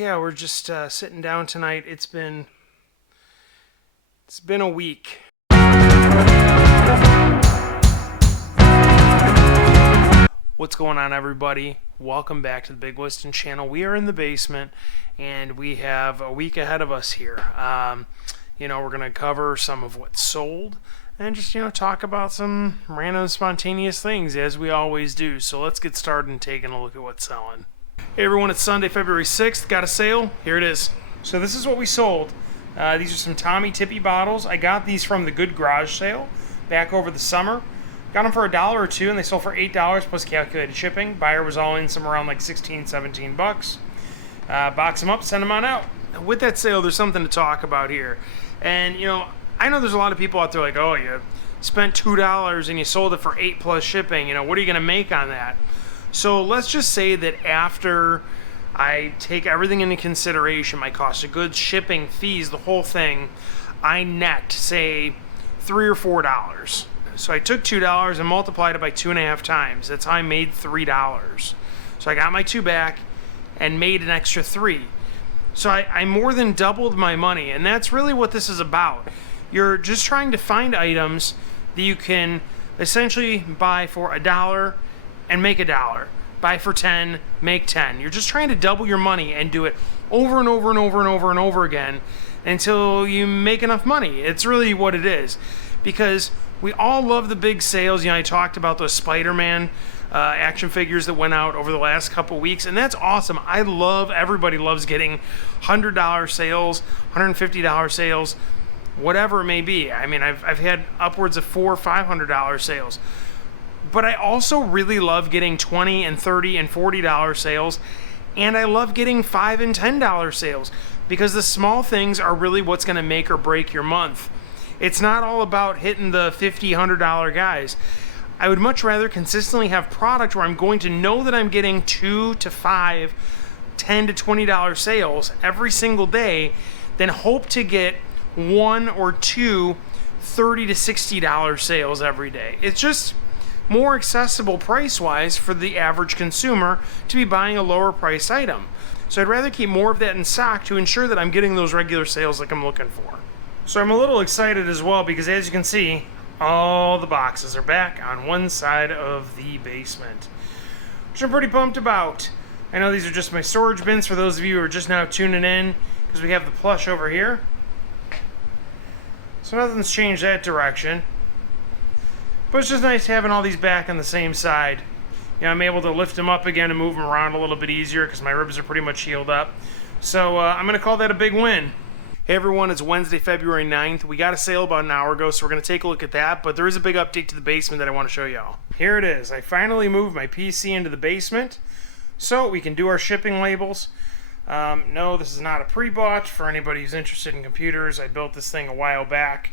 Yeah, we're just sitting down tonight. It's been a week. What's going on, everybody? Welcome back to the Big Listin channel. We are in the basement, and we have a week ahead of us here. We're going to cover some of what's sold and just, talk about some random spontaneous things as we always do. So let's get started and taking a look at what's selling. Hey everyone, it's Sunday, February 6th. Got a sale. Here it is. So this is what we sold. These are some Tommy Tippy bottles. I got these from the Good Garage sale back over the summer. Got them for $1 or $2, and they sold for $8 plus calculated shipping. Buyer was all in somewhere around like 16, 17 bucks. Box them up, send them on out. With that sale, there's something to talk about here. And, I know there's a lot of people out there like, oh, you spent $2 and you sold it for $8 plus shipping. What are you going to make on that? So let's just say that after I take everything into consideration, my cost of goods, shipping, fees, the whole thing, I net, say, $3 or $4. So I took $2 and multiplied it by 2.5 times. That's how I made $3. So I got my 2 back and made an extra 3. So I more than doubled my money, and that's really what this is about. You're just trying to find items that you can essentially buy for $1 and make $1. Buy for 10, make 10. You're just trying to double your money and do it over and over and over and over and over again until you make enough money. It's really what it is. Because we all love the big sales. I talked about those Spider-Man action figures that went out over the last couple weeks, and that's awesome. Everybody loves getting $100 sales, $150 sales, whatever it may be. I mean, I've had upwards of $400 or $500 sales. But I also really love getting $20 and $30 and $40 sales, and I love getting $5 and $10 sales, because the small things are really what's going to make or break your month. It's not all about hitting the $50, $100 guys. I would much rather consistently have product where I'm going to know that I'm getting 2 to 5, $10 to $20 sales every single day, than hope to get 1 or 2 $30 to $60 sales every day. It's just more accessible price-wise for the average consumer to be buying a lower priced item. So I'd rather keep more of that in stock to ensure that I'm getting those regular sales like I'm looking for. So I'm a little excited as well, because as you can see, all the boxes are back on one side of the basement, which I'm pretty pumped about. I know these are just my storage bins for those of you who are just now tuning in, because we have the plush over here. So nothing's changed that direction. But it's just nice having all these back on the same side. I'm able to lift them up again and move them around a little bit easier because my ribs are pretty much healed up. So I'm going to call that a big win. Hey everyone, it's Wednesday, February 9th. We got a sale about an hour ago, so we're going to take a look at that. But there is a big update to the basement that I want to show y'all. Here it is. I finally moved my PC into the basement so we can do our shipping labels. No, this is not a pre-bought for anybody who's interested in computers. I built this thing a while back.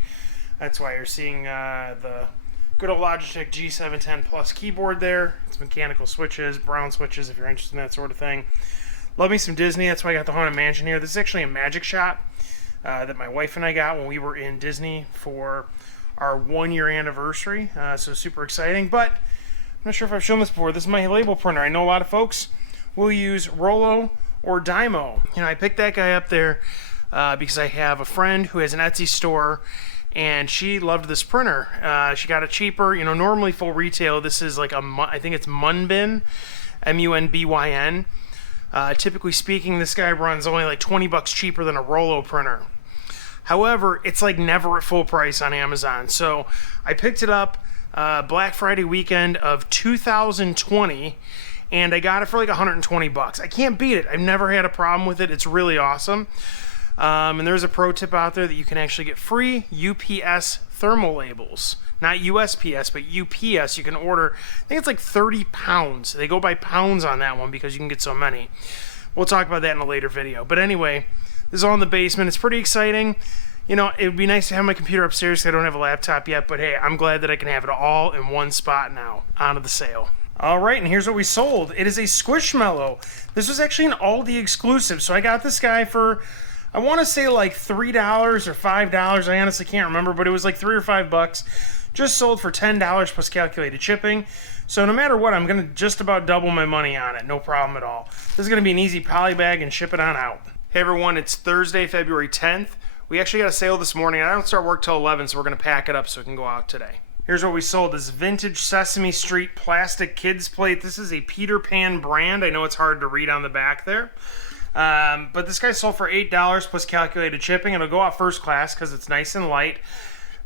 That's why you're seeing the good old Logitech G710 Plus keyboard there. It's mechanical switches, brown switches if you're interested in that sort of thing. Love me some Disney. That's why I got the Haunted Mansion here. This is actually a magic shot that my wife and I got when we were in Disney for our 1-year anniversary. So super exciting. But I'm not sure if I've shown this before. This is my label printer. I know a lot of folks will use Rollo or Dymo. I picked that guy up there because I have a friend who has an Etsy store, and she loved this printer. She got it cheaper. Normally full retail, this is like I think it's Munbyn, M-U-N-B-Y-N. Typically speaking, this guy runs only like 20 bucks cheaper than a Rollo printer. However, it's like never at full price on Amazon. So I picked it up Black Friday weekend of 2020, and I got it for like 120 bucks. I can't beat it. I've never had a problem with it. It's really awesome. And there's a pro tip out there that you can actually get free UPS thermal labels. Not USPS, but UPS. You can order, I think it's like 30 pounds. They go by pounds on that one because you can get so many. We'll talk about that in a later video. But anyway, this is all in the basement. It's pretty exciting. It would be nice to have my computer upstairs because I don't have a laptop yet. But hey, I'm glad that I can have it all in one spot now. On to the sale. All right, and here's what we sold. It is a Squishmallow. This was actually an Aldi exclusive. So I got this guy for, I want to say like $3 or $5. I honestly can't remember, but it was like $3 or $5. Just sold for $10 plus calculated shipping. So no matter what, I'm going to just about double my money on it. No problem at all. This is going to be an easy poly bag and ship it on out. Hey everyone, it's Thursday, February 10th. We actually got a sale this morning. I don't start work till 11, so we're going to pack it up so it can go out today. Here's what we sold. This vintage Sesame Street plastic kids plate. This is a Peter Pan brand. I know it's hard to read on the back there. But this guy sold for $8 plus calculated shipping. It'll go out first class because it's nice and light.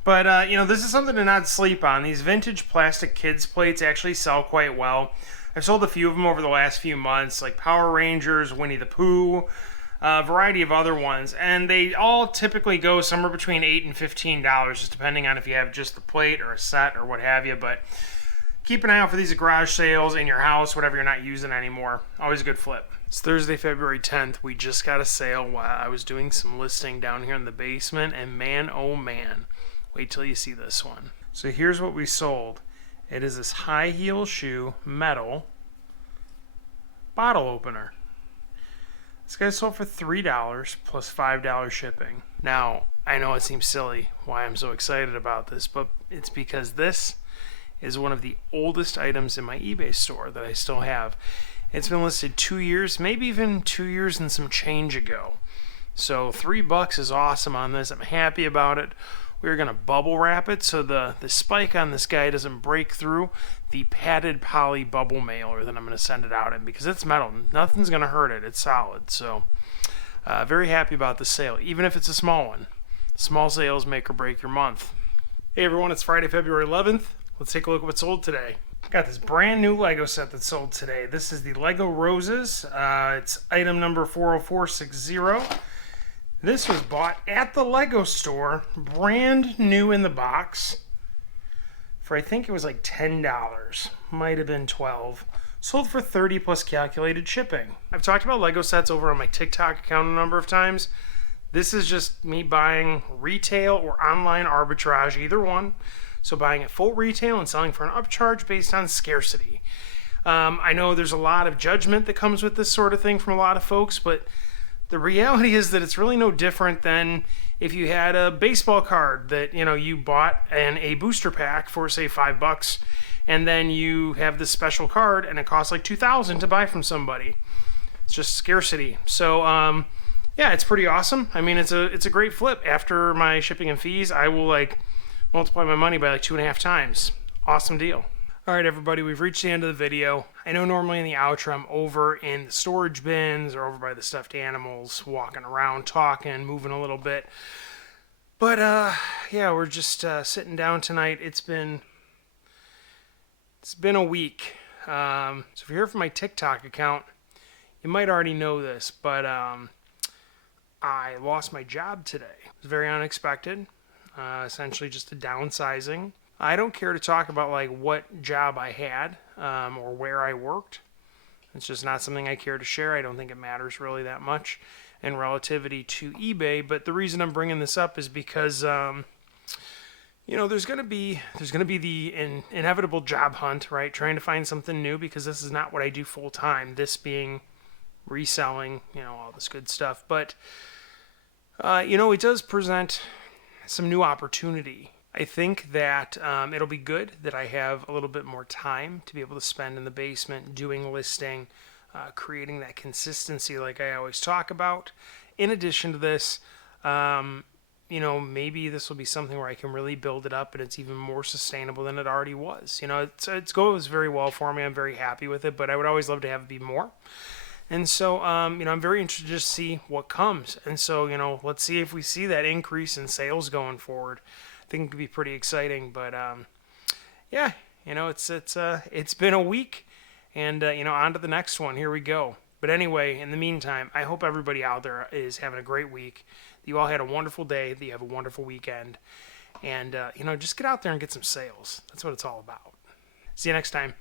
But, you know, this is something to not sleep on. These vintage plastic kids plates actually sell quite well. I've sold a few of them over the last few months, like Power Rangers, Winnie the Pooh, a variety of other ones. And they all typically go somewhere between $8 and $15, just depending on if you have just the plate or a set or what have you. But keep an eye out for these at garage sales, in your house, whatever you're not using anymore. Always a good flip. It's Thursday, February 10th. We just got a sale while I was doing some listing down here in the basement. And man, oh man. Wait till you see this one. So here's what we sold. It is this high heel shoe metal bottle opener. This guy sold for $3 plus $5 shipping. Now, I know it seems silly why I'm so excited about this, but it's because this is one of the oldest items in my eBay store that I still have. It's been listed 2 years, maybe even 2 years and some change ago. So $3 is awesome on this. I'm happy about it. We're going to bubble wrap it so the spike on this guy doesn't break through the padded poly bubble mailer that I'm going to send it out in, because it's metal. Nothing's going to hurt it. It's solid. So very happy about the sale, even if it's a small one. Small sales make or break your month. Hey everyone, it's Friday, February 11th. Let's take a look at what sold today. Got this brand new Lego set that sold today. This is the Lego Roses. It's item number 40460. This was bought at the Lego store, brand new in the box, for I think it was like $10. Might have been $12. Sold for $30 plus calculated shipping. I've talked about Lego sets over on my TikTok account a number of times. This is just me buying retail or online arbitrage, either one. So buying at full retail and selling for an upcharge based on scarcity. I know there's a lot of judgment that comes with this sort of thing from a lot of folks, but the reality is that it's really no different than if you had a baseball card that, you know, you bought in a booster pack for, say, $5, and then you have this special card and it costs like $2,000 to buy from somebody. It's just scarcity. So, yeah, it's pretty awesome. I mean, it's a great flip. After my shipping and fees, I will like multiply my money by like 2.5 times. Awesome deal. All right, everybody, we've reached the end of the video. I know normally in the outro I'm over in the storage bins or over by the stuffed animals, walking around, talking, moving a little bit. But, yeah, we're just sitting down tonight. It's been a week. So if you're here from my TikTok account, you might already know this, but I lost my job today. It was very unexpected. Essentially just a downsizing. I don't care to talk about like what job I had or where I worked. It's just not something I care to share. I don't think it matters really that much in relativity to eBay. But the reason I'm bringing this up is because you know, there's gonna be the inevitable job hunt, right? Trying to find something new, because this is not what I do full time. This being reselling, you know, all this good stuff. But you know, it does present some new opportunity. I think that it'll be good that I have a little bit more time to be able to spend in the basement doing listing, creating that consistency like I always talk about. In addition to this, you know, maybe this will be something where I can really build it up and it's even more sustainable than it already was. You know, it goes very well for me. I'm very happy with it, but I would always love to have it be more. And so, you know, I'm very interested to see what comes. And so, you know, let's see if we see that increase in sales going forward. I think it could be pretty exciting, but yeah, you know, it's been a week, and you know, on to the next one. Here we go. But anyway, in the meantime, I hope everybody out there is having a great week. That you all had a wonderful day. That you have a wonderful weekend, and you know, just get out there and get some sales. That's what it's all about. See you next time.